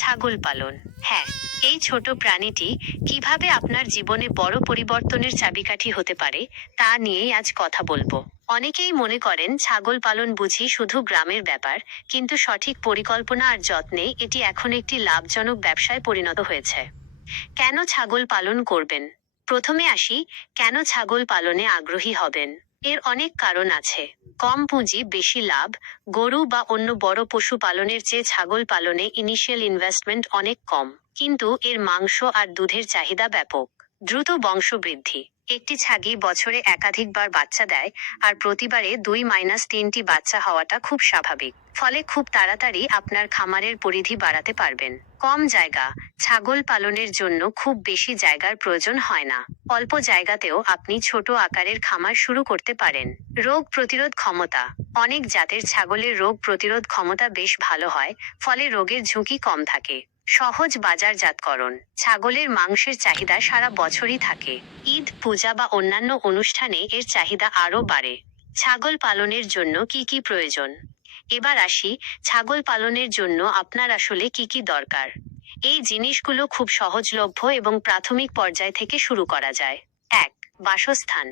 ছাগল পালন। হ্যাঁ, এই ছোট প্রাণীটি কিভাবে আপনার জীবনে বড় পরিবর্তনের চাবিকাঠি হতে পারে তা নিয়েই আজ কথা বলবো। অনেকেই মনে করেন ছাগল পালন বুঝি শুধু গ্রামের ব্যাপার, কিন্তু সঠিক পরিকল্পনা আর যত্নে এটি এখন একটি লাভজনক ব্যবসায় পরিণত হয়েছে। কেন ছাগল পালন করবেন? প্রথমে আসি, কেন ছাগল পালনে আগ্রহী হবেন। এর অনেক কারণ আছে। কম পুঁজি বেশি লাভ। গরু বা অন্য বড় পশু পালনের চেয়ে ছাগল পালনে ইনিশিয়াল ইনভেস্টমেন্ট অনেক কম, কিন্তু এর মাংস আর দুধের চাহিদা ব্যাপক। দ্রুত বংশবৃদ্ধি। একটি ছাগি বছরে একাধিকবার বাচ্চা দেয়, আর প্রতিবারে 2-3টি বাচ্চা হওয়াটা খুব স্বাভাবিক। ফলে খুব তাড়াতাড়ি আপনার খামারের পরিধি বাড়াতে পারবেন। কম জায়গা। ছাগল পালনের জন্য খুব বেশি জায়গার প্রয়োজন হয় না। অল্প জায়গাতেও আপনি ছোট আকারের খামার শুরু করতে পারেন। রোগ প্রতিরোধ ক্ষমতা। অনেক জাতের ছাগলের রোগ প্রতিরোধ ক্ষমতা বেশ ভালো হয়, ফলে রোগের ঝুঁকি কম থাকে। সহজ বাজারজাতকরণ। ছাগলের মাংসের চাহিদা সারা বছরই থাকে। ঈদ, পূজা বা অন্যান্য অনুষ্ঠানে এর চাহিদা আরও বাড়ে। ছাগল পালনের জন্য কি কি প্রয়োজন? এবার আসি, ছাগল পালনের জন্য আপনার আসলে কি কি দরকার। এই জিনিসগুলো খুব সহজলভ্য এবং প্রাথমিক পর্যায় থেকে শুরু করা যায়। 1. বাসস্থান।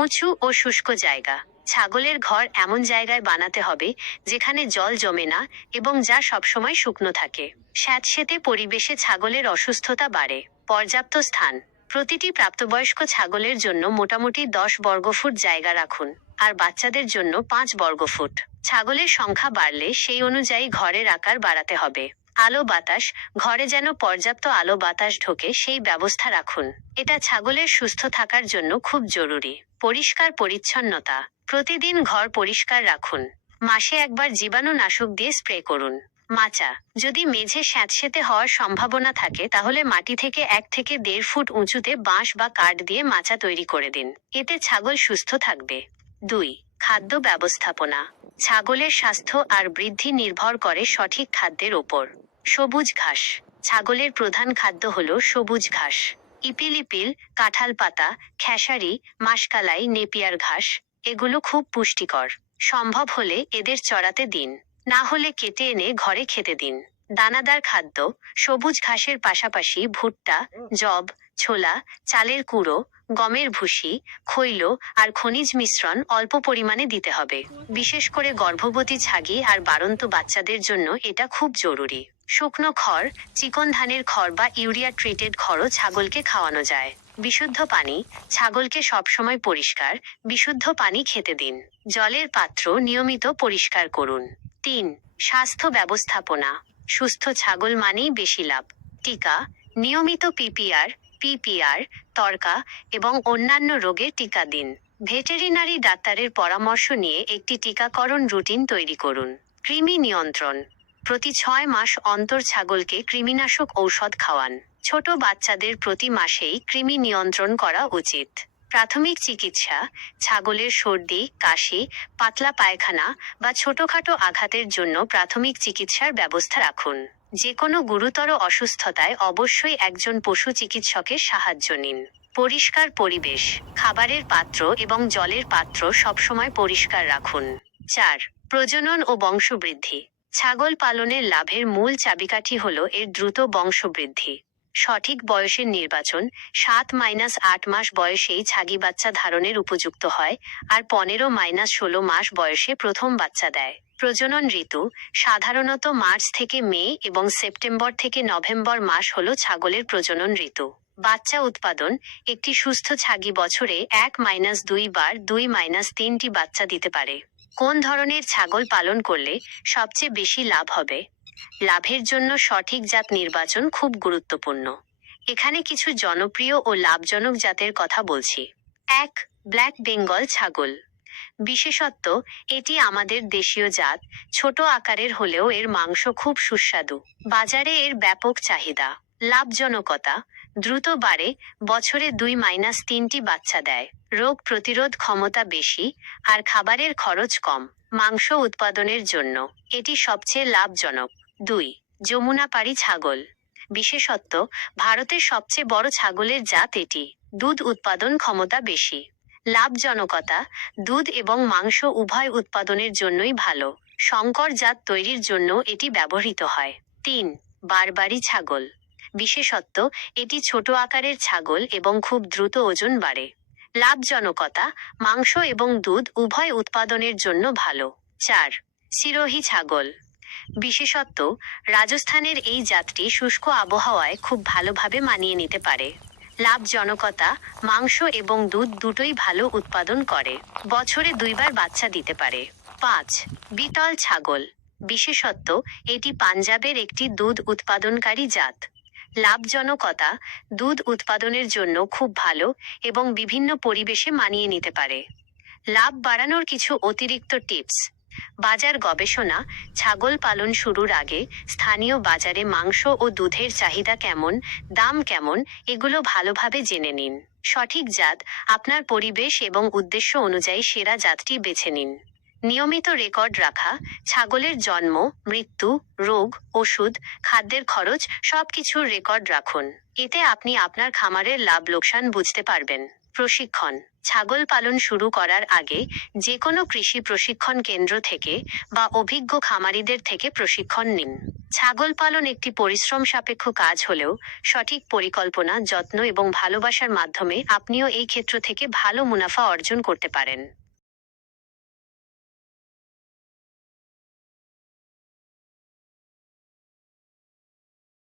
উঁচু ও শুষ্ক জায়গা। ছাগলের ঘর এমন জায়গায় বানাতে হবে যেখানে জল জমে না এবং যা সবসময় শুকনো থাকে। স্যাঁতসেঁতে পরিবেশে ছাগলের অসুস্থতা বাড়ে। পর্যাপ্ত স্থান। প্রতিটি প্রাপ্তবয়স্ক ছাগলের জন্য মোটামুটি 10 বর্গফুট জায়গা রাখুন, আর বাচ্চাদের জন্য 5 বর্গফুট। ছাগলের সংখ্যা বাড়লে সেই অনুযায়ী ঘরের আকার বাড়াতে হবে। আলো বাতাস। ঘরে যেন পর্যাপ্ত আলো বাতাস ঢোকে সেই ব্যবস্থা রাখুন। এটা ছাগলের সুস্থ থাকার জন্য খুব জরুরি। পরিষ্কার পরিচ্ছন্নতা। প্রতিদিন ঘর পরিষ্কার রাখুন। মাসে একবার জীবাণুনাশক দিয়ে স্প্রে করুন। মাচা। যদি মেঝে স্যাঁতসেঁতে হওয়ার সম্ভাবনা থাকে তাহলে মাটি থেকে 1 থেকে 1.5 ফুট উঁচুতে বাঁশ বা কাঠ দিয়ে মাচা তৈরি করে দিন। এতে ছাগল সুস্থ থাকবে। 2. খাদ্য ব্যবস্থাপনা। ছাগলের স্বাস্থ্য আর বৃদ্ধি নির্ভর করে সঠিক খাদ্যের ওপর। সবুজ ঘাস। ছাগলের প্রধান খাদ্য হলো সবুজ ঘাস। ইপিলিপিল, কাঁঠাল পাতা, খেসারি, মাসকালাই, নেপিয়ার ঘাস। এগুলো খুব পুষ্টিকর। সম্ভব হলে এদের চড়াতে দিন, না হলে কেটে এনে ঘরে খেতে দিন। দানাদার খাদ্য। সবুজ ঘাসের পাশাপাশি ভুট্টা, যব, ছোলা, চালের কুঁড়ো, গমের ভুসি, খৈল আর খনিজ মিশ্রণ অল্প পরিমাণে দিতে হবে। বিশেষ করে গর্ভবতী ছাগি আর বাড়ন্ত বাচ্চাদের জন্য এটা খুব জরুরি। শুকনো খড়, চিকন ধানের খড় বা ইউরিয়া ট্রিটেড খড়ও ছাগলকে খাওয়ানো যায়। বিশুদ্ধ পানি। ছাগলকে সবসময় পরিষ্কার, বিশুদ্ধ পানি খেতে দিন। জলের পাত্র নিয়মিত পরিষ্কার করুন। 3. স্বাস্থ্য ব্যবস্থাপনা। সুস্থ ছাগল মানেই বেশি লাভ। টিকা। নিয়মিত পিপিআর, তরকা এবং অন্যান্য রোগের টিকা দিন। ভেটেরিনারি ডাক্তারের পরামর্শ নিয়ে একটি টিকাকরণ রুটিন তৈরি করুন। কৃমি নিয়ন্ত্রণ। প্রতি 6 মাস অন্তর ছাগলকে কৃমিনাশক ঔষধ খাওয়ান। ছোট বাচ্চাদের প্রতি মাসেই কৃমি নিয়ন্ত্রণ করা উচিত। প্রাথমিক চিকিৎসা। ছাগলের সর্দি, কাশি, পাতলা পায়খানা বা ছোটখাটো আঘাতের জন্য প্রাথমিক চিকিৎসার ব্যবস্থা রাখুন। যে কোনো গুরুতর অসুস্থতায় অবশ্যই একজন পশু চিকিৎসকের সাহায্য নিন। পরিষ্কার পরিবেশ। খাবারের পাত্র এবং জলের পাত্র সবসময় পরিষ্কার রাখুন। 4. প্রজনন ও বংশবৃদ্ধি। ছাগল পালনের লাভের মূল চাবিকাঠি হল এর দ্রুত বংশবৃদ্ধি। সঠিক বয়সের নির্বাচন। 7-8 মাস বয়সেই ছাগি বাচ্চা ধারণের উপযুক্ত হয়, আর 15-16 মাস বয়সে প্রথম বাচ্চা দেয়। প্রজনন ঋতু। সাধারণত মার্চ থেকে মে এবং সেপ্টেম্বর থেকে নভেম্বর মাস হল ছাগলের প্রজনন ঋতু। বাচ্চা উৎপাদন। একটি সুস্থ ছাগি বছরে 1-2 বার 2-3টি বাচ্চা দিতে পারে। কোন ধরনের ছাগল পালন করলে সবচেয়ে বেশি লাভ হবে? লাভের জন্য সঠিক জাত নির্বাচন খুব গুরুত্বপূর্ণ। এখানে কিছু জনপ্রিয় ও লাভজনক জাতের কথা বলছি। 1. ব্ল্যাক বেঙ্গল ছাগল। বিশেষত্ব, এটি আমাদের দেশীয় জাত। ছোট আকারের হলেও এর মাংস খুব সুস্বাদু। বাজারে এর ব্যাপক চাহিদা। লাভজনকতা। দ্রুত বাড়ে, বছরে 2-3টি বাচ্চা দেয়। রোগ প্রতিরোধ ক্ষমতা বেশি, আর খাবারের খরচ কম। মাংস উৎপাদনের জন্য এটি সবচেয়ে লাভজনক। 2. যমুনাপাড়ি ছাগল। বিশেষত্ব, ভারতের সবচেয়ে বড় ছাগলের জাত এটি। দুধ উৎপাদন ক্ষমতা বেশি। লাভজনকতা। দুধ এবং মাংস উভয় উৎপাদনের জন্যই ভালো। সংকর জাত তৈরির জন্য এটি ব্যবহৃত হয়। 3. বারবারি ছাগল। বিশেষত্ব, এটি ছোট আকারের ছাগল এবং খুব দ্রুত ওজন বাড়ে। লাভজনকতা, মাংস এবং দুধ উভয় উৎপাদনের জন্য ভালো। 4. সিরোহি ছাগল। বিশেষত্ব, রাজস্থানের এই জাতটি শুষ্ক আবহাওয়ায় খুব ভালোভাবে মানিয়ে নিতে পারে। লাভজনকতা, মাংস এবং দুধ দুটোই ভালো উৎপাদন করে। বছরে 2 বার বাচ্চা দিতে পারে। 5. বিটল ছাগল। বিশেষত্ব, এটি পাঞ্জাবের একটি দুধ উৎপাদনকারী জাত। লাভজনকতা, দুধ উৎপাদনের জন্য খুব ভালো এবং বিভিন্ন পরিবেশে মানিয়ে নিতে পারে। লাভ বাড়ানোর কিছু অতিরিক্ত টিপস। বাজার গবেষণা, ছাগল পালন শুরুর আগে স্থানীয় বাজারে মাংস ও দুধের চাহিদা কেমন, দাম কেমন, এগুলো ভালোভাবে জেনে নিন। সঠিক জাত, আপনার পরিবেশ এবং উদ্দেশ্য অনুযায়ী সেরা জাতটি বেছে নিন। নিয়মিত রেকর্ড রাখা, ছাগলের জন্ম, মৃত্যু, রোগ, ওষুধ, খাদ্যের খরচ সবকিছুর রেকর্ড রাখুন। এতে আপনি আপনার খামারের লাভ লোকসান বুঝতে পারবেন। প্রশিক্ষণ। ছাগল পালন শুরু করার আগে যে কোনো কৃষি প্রশিক্ষণ কেন্দ্র থেকে বা অভিজ্ঞ খামারিদের থেকে প্রশিক্ষণ নিন। ছাগল পালন একটি পরিশ্রম সাপেক্ষ কাজ হলেও সঠিক পরিকল্পনা, যত্ন এবং ভালোবাসার মাধ্যমে আপনিও এই ক্ষেত্র থেকে ভালো মুনাফা অর্জন করতে পারেন।